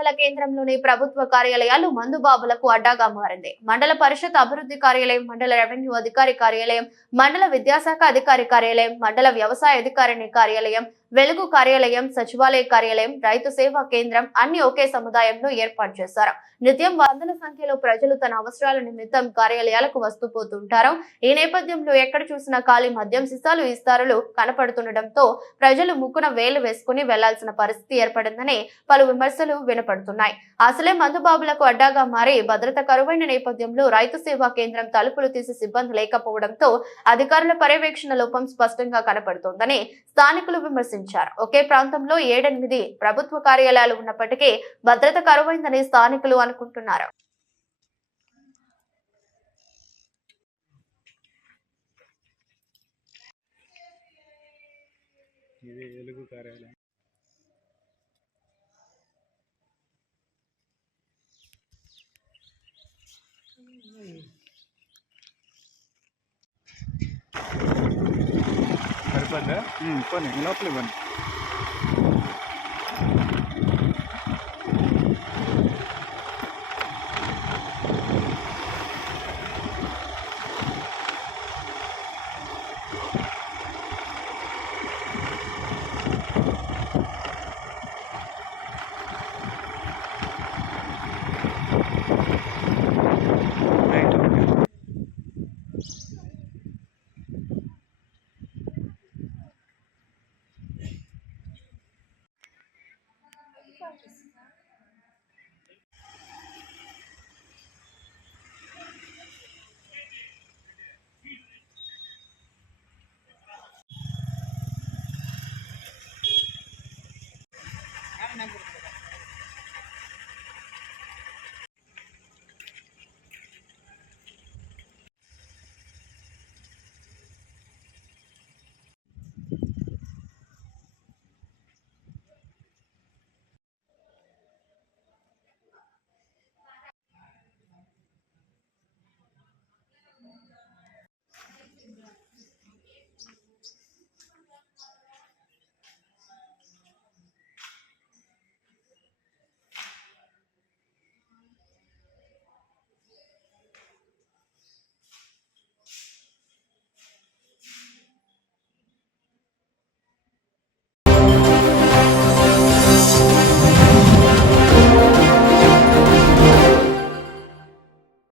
మండల కేంద్రంలోని ప్రభుత్వ కార్యాలయాలు మందుబాబులకు అడ్డాగా మారింది. మండల పరిషత్ అభివృద్ధి కార్యాలయం, మండల రెవెన్యూ అధికారి కార్యాలయం, మండల విద్యాశాఖ అధికారి కార్యాలయం, మండల వ్యవసాయ అధికారిని కార్యాలయం, వెలుగు కార్యాలయం, సచివాలయ కార్యాలయం, రైతు సేవా కేంద్రం అన్ని ఒకే సముదాయంలో ఏర్పాటు చేశారు. నిత్యం వందల సంఖ్యలో ప్రజలు తన అవసరాల నిమిత్తం కార్యాలయాలకు వస్తూ పోతుంటారు. ఈ నేపథ్యంలో ఎక్కడ చూసినా ఖాళీ మద్యం సీసాలు, ఇస్తారులు కనపడుతుండటంతో ప్రజలు ముక్కున వేలు వేసుకుని వెళ్లాల్సిన పరిస్థితి ఏర్పడిందని పలు విమర్శలు వినపడుతున్నాయి. అసలే మందుబాబులకు అడ్డాగా మారి భద్రత కరువైన నేపథ్యంలో రైతు సేవా కేంద్రం తలుపులు తీసి సిబ్బంది లేకపోవడంతో అధికారుల పర్యవేక్షణ లోపం స్పష్టంగా కనపడుతోందని స్థానికులు విమర్శించారు. ఒకే ప్రాంతంలో 7-8 ప్రభుత్వ కార్యాలయాలు ఉన్నప్పటికీ భద్రత కరువైందని స్థానికులు అనుకుంటున్నారు. సరిపోద్దా? పోనీ లోపల ఇవ్వండి.